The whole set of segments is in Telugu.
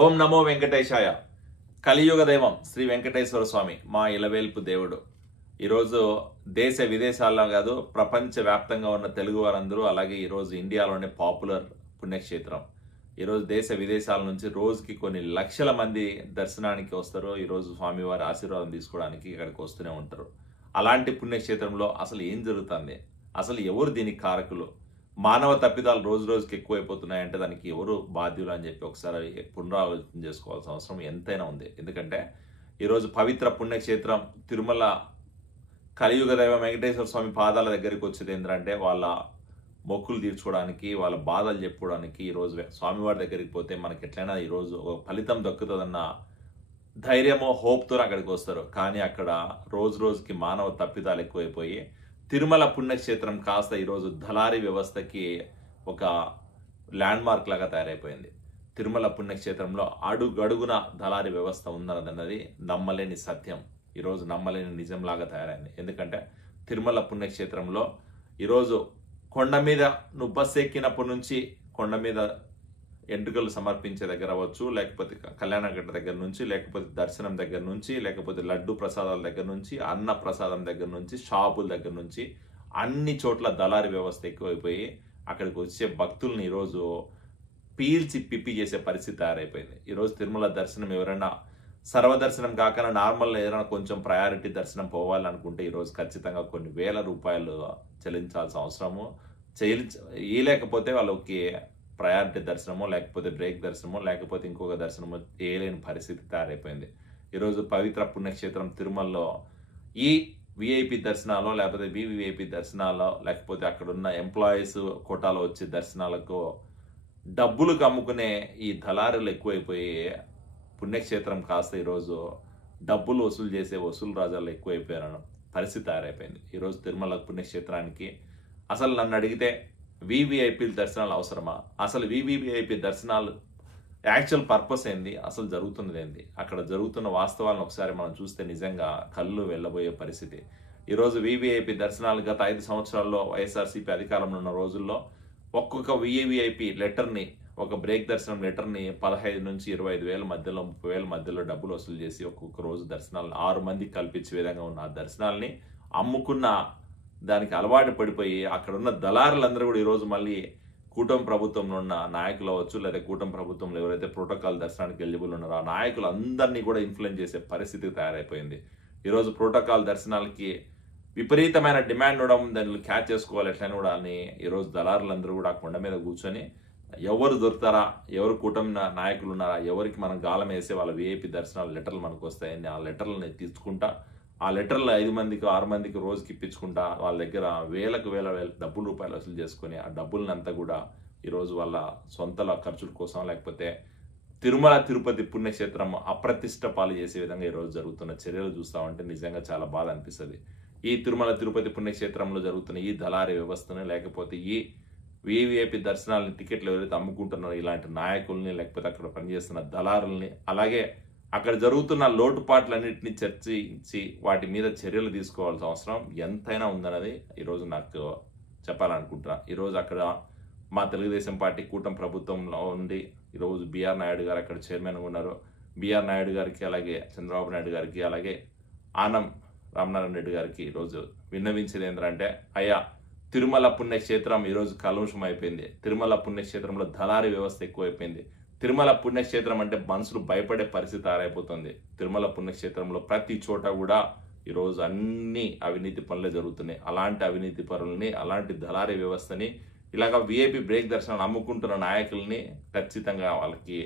ఓం నమో వెంకటేశాయ. కలియుగ దైవం శ్రీ వెంకటేశ్వర స్వామి మా ఇలవేల్పు దేవుడు. ఈరోజు దేశ విదేశాల్లో కాదు ప్రపంచ వ్యాప్తంగా ఉన్న తెలుగు వారందరూ, అలాగే ఈరోజు ఇండియాలోనే పాపులర్ పుణ్యక్షేత్రం. ఈరోజు దేశ విదేశాల నుంచి రోజుకి కొన్ని లక్షల మంది దర్శనానికి వస్తారు. ఈరోజు స్వామివారి ఆశీర్వాదం తీసుకోవడానికి ఇక్కడికి వస్తూనే ఉంటారు. అలాంటి పుణ్యక్షేత్రంలో అసలు ఏం జరుగుతుంది, అసలు ఎవరు దీనికి కారకులు, మానవ తప్పిదాలు రోజు రోజుకి ఎక్కువైపోతున్నాయంటే దానికి ఎవరు బాధ్యులు అని చెప్పి ఒకసారి పునరాలోచన చేసుకోవాల్సిన అవసరం ఎంతైనా ఉంది. ఎందుకంటే ఈరోజు పవిత్ర పుణ్యక్షేత్రం తిరుమల కలియుగ దైవం వెంకటేశ్వర స్వామి పాదాల దగ్గరికి వచ్చేది ఏంటంటే వాళ్ళ మొక్కులు తీర్చుకోవడానికి, వాళ్ళ బాధలు చెప్పుకోవడానికి. ఈరోజు స్వామివారి దగ్గరికి పోతే మనకి ఎట్లయినా ఈరోజు ఒక ఫలితం దక్కుతుందన్న ధైర్యమో హోప్తో అక్కడికి వస్తారు. కానీ అక్కడ రోజు రోజుకి మానవ తప్పిదాలు ఎక్కువైపోయి తిరుమల పుణ్యక్షేత్రం కాస్త ఈరోజు దళారీ వ్యవస్థకి ఒక ల్యాండ్ మార్క్ లాగా తయారైపోయింది. తిరుమల పుణ్యక్షేత్రంలో అడుగడుగున దళారీ వ్యవస్థ ఉందన్నది నమ్మలేని సత్యం, ఈరోజు నమ్మలేని నిజంలాగా తయారైంది. ఎందుకంటే తిరుమల పుణ్యక్షేత్రంలో ఈరోజు కొండ మీద నువ్వు బస్సు ఎక్కినప్పటి నుంచి కొండ మీద ఎంట్రుకలు సమర్పించే దగ్గర అవ్వచ్చు, లేకపోతే కళ్యాణగట్ట దగ్గర నుంచి, లేకపోతే దర్శనం దగ్గర నుంచి, లేకపోతే లడ్డు ప్రసాదాల దగ్గర నుంచి, అన్న ప్రసాదం దగ్గర నుంచి, షాపుల దగ్గర నుంచి అన్ని చోట్ల దళారీ వ్యవస్థ ఎక్కువైపోయి అక్కడికి వచ్చే భక్తుల్ని ఈరోజు పీల్చి పిప్పి చేసే పరిస్థితి తయారైపోయింది. ఈరోజు తిరుమల దర్శనం ఎవరైనా సర్వదర్శనం కాకుండా నార్మల్ ఏదైనా కొంచెం ప్రయారిటీ దర్శనం పోవాలనుకుంటే ఈరోజు ఖచ్చితంగా కొన్ని వేల రూపాయలు చెల్లించాల్సిన అవసరము, లేకపోతే వాళ్ళకి ప్రయారిటీ దర్శనమో, లేకపోతే బ్రేక్ దర్శనమో, లేకపోతే ఇంకొక దర్శనమో చేయలేని పరిస్థితి తయారైపోయింది. ఈరోజు పవిత్ర పుణ్యక్షేత్రం తిరుమలలో ఈ విఐపి దర్శనాలు, లేకపోతే వివిఐపి దర్శనాలు, లేకపోతే అక్కడున్న ఎంప్లాయీస్ కోటాలో వచ్చే దర్శనాలకు డబ్బులకు అమ్ముకునే ఈ దళారులు ఎక్కువైపోయి పుణ్యక్షేత్రం కాస్త ఈరోజు డబ్బులు వసూలు చేసే వసూలు రాజాలు ఎక్కువైపోయారన్న పరిస్థితి తయారైపోయింది. ఈరోజు తిరుమల పుణ్యక్షేత్రానికి అసలు నన్ను అడిగితే వివిఐపీల దర్శనాలు అవసరమా, అసలు వివిఐపీ దర్శనాలు యాక్చువల్ పర్పస్ ఏంది, అసలు జరుగుతున్నది ఏంది, అక్కడ జరుగుతున్న వాస్తవాలను ఒకసారి మనం చూస్తే నిజంగా కళ్ళు వెళ్ళబోయే పరిస్థితి. ఈరోజు వివిఐపీ దర్శనాలు గత 5 సంవత్సరాల్లో వైఎస్ఆర్సీపీ అధికారంలో ఉన్న రోజుల్లో ఒక్కొక్క వివిఐపీ లెటర్ని, ఒక బ్రేక్ దర్శనం లెటర్ని 15 నుంచి 25,000 మధ్యలో, 30,000 మధ్యలో డబ్బులు వసూలు చేసి ఒక్కొక్క రోజు దర్శనాలను 6 మందికి కల్పించే విధంగా ఉన్న ఆ దర్శనాల్ని అమ్ముకున్న దానికి అలవాటు పడిపోయి అక్కడ ఉన్న దళారులందరూ కూడా ఈరోజు మళ్ళీ కూటమి ప్రభుత్వంలో ఉన్న నాయకులు అవ్వచ్చు, లేదా కూటమి ప్రభుత్వంలో ఎవరైతే ప్రోటోకాల్ దర్శనానికి ఎలిజిబుల్ ఉన్నారో ఆ నాయకులు అందరినీ కూడా ఇన్ఫ్లుయెన్స్ చేసే పరిస్థితి తయారైపోయింది. ఈరోజు ప్రోటోకాల్ దర్శనాలకి విపరీతమైన డిమాండ్ ఉండడం, దాన్ని క్యాచ్ చేసుకోవాలి ఎట్లని కూడా అని ఈరోజు దళారులందరూ కూడా కొండ మీద కూర్చొని ఎవరు దొరుకుతారా, ఎవరు కూటమి నాయకులు ఉన్నారా, ఎవరికి మనం గాలం వేసే వాళ్ళ విఐపి దర్శనాల లెటర్లు మనకు వస్తాయని ఆ లెటర్లని తీసుకుంటా, ఆ లెటర్లు 5 మందికి 6 మందికి రోజుకి ఇప్పించుకుంటా వాళ్ళ దగ్గర వేల డబ్బులు రూపాయలు వసూలు చేసుకుని ఆ డబ్బులనంతా కూడా ఈరోజు వాళ్ళ సొంత ఖర్చుల కోసం, లేకపోతే తిరుమల తిరుపతి పుణ్యక్షేత్రం అప్రతిష్ట పాలు చేసే విధంగా ఈరోజు జరుగుతున్న చర్యలు చూస్తామంటే నిజంగా చాలా బాధ అనిపిస్తుంది. ఈ తిరుమల తిరుపతి పుణ్యక్షేత్రంలో జరుగుతున్న ఈ దళారీ వ్యవస్థను, లేకపోతే ఈ వివిఐపి దర్శనాలని టికెట్లు ఎవరైతే అమ్ముకుంటున్నారో ఇలాంటి నాయకుల్ని, లేకపోతే అక్కడ పనిచేస్తున్న దళారుల్ని, అలాగే అక్కడ జరుగుతున్న లోటుపాట్లన్నింటినీ చర్చించి వాటి మీద చర్యలు తీసుకోవాల్సిన అవసరం ఎంతైనా ఉందన్నది ఈరోజు నాకు చెప్పాలనుకుంటున్నా. ఈరోజు అక్కడ మా తెలుగుదేశం పార్టీ కూటమి ప్రభుత్వంలో ఉండి ఈరోజు బిఆర్ నాయుడు గారు అక్కడ చైర్మన్గా ఉన్నారు. బిఆర్ నాయుడు గారికి, అలాగే చంద్రబాబు నాయుడు గారికి, అలాగే ఆనం రామనారాయణ రెడ్డి గారికి ఈరోజు విన్నవించేది ఏంటంటే, అయ్యా తిరుమల పుణ్యక్షేత్రం ఈరోజు కలుషం అయిపోయింది. తిరుమల పుణ్యక్షేత్రంలో దళారీ వ్యవస్థ ఎక్కువైపోయింది. తిరుమల పుణ్యక్షేత్రం అంటే మనుషులు భయపడే పరిస్థితి తయారైపోతుంది. తిరుమల పుణ్యక్షేత్రంలో ప్రతి చోట కూడా ఈరోజు అన్ని అవినీతి పనులే జరుగుతున్నాయి. అలాంటి అవినీతి పనులని, అలాంటి దళారీ వ్యవస్థని, ఇలాగ విఐపి బ్రేక్ దర్శనాలు అమ్ముకుంటున్న నాయకుల్ని ఖచ్చితంగా వాళ్ళకి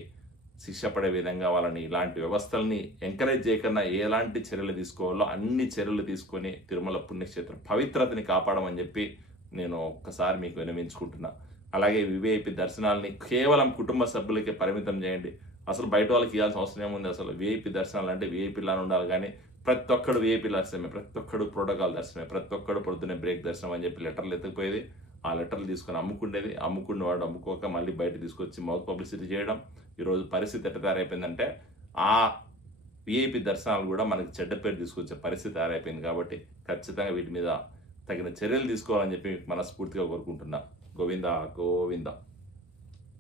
శిక్ష పడే విధంగా వాళ్ళని ఇలాంటి వ్యవస్థల్ని ఎంకరేజ్ చేయకుండా ఎలాంటి చర్యలు తీసుకోవాలో అన్ని చర్యలు తీసుకొని తిరుమల పుణ్యక్షేత్రం పవిత్రతని కాపాడమని చెప్పి నేను ఒక్కసారి మీకు విన్నవించుకుంటున్నా. అలాగే వివిఐపి దర్శనాలని కేవలం కుటుంబ సభ్యులకే పరిమితం చేయండి. అసలు బయట వాళ్ళకి ఇవ్వాల్సిన అవసరం ఏముంది? అసలు విఐపి దర్శనాలు అంటే విఐపిలానే ఉండాలి, కానీ ప్రతి ఒక్కడు విఐపి దర్శనమే, ప్రతి ఒక్కడు ప్రోటోకాల్ దర్శనమే, ప్రతి ఒక్కడు పొద్దున్నే బ్రేక్ దర్శనం అని చెప్పి లెటర్లు ఎత్తుకుపోయేది. ఆ లెటర్లు తీసుకొని అమ్ముకునేవాడు అమ్ముకోక మళ్ళీ బయట తీసుకొచ్చి మౌత్ పబ్లిసిటీ చేయడం. ఈరోజు పరిస్థితి ఎట్లా తయారైపోయిందంటే ఆ విఐపి దర్శనాలు కూడా మనకి చెడ్డ పేరు తీసుకొచ్చే పరిస్థితి తయారైపోయింది. కాబట్టి ఖచ్చితంగా వీటి మీద తగిన చర్యలు తీసుకోవాలని చెప్పి మనస్ఫూర్తిగా కోరుకుంటున్నా. గోవిందా గోవిందా.